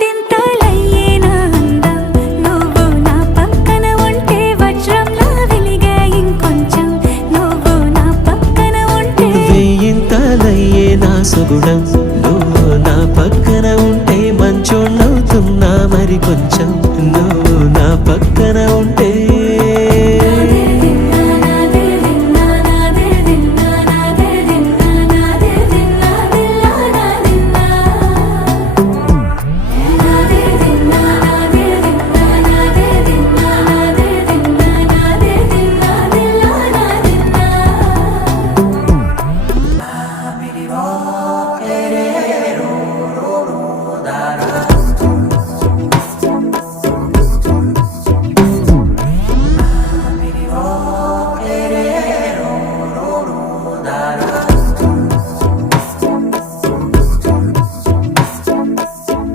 వందింతలయ్యేనా అందం నువ్వు నా పక్కన ఉంటే వజ్రంలా వెలిగే ఇంకొంచెం నువ్వు నా పక్కన ఉంటే వేయింతలయ్యేనా సుగుణం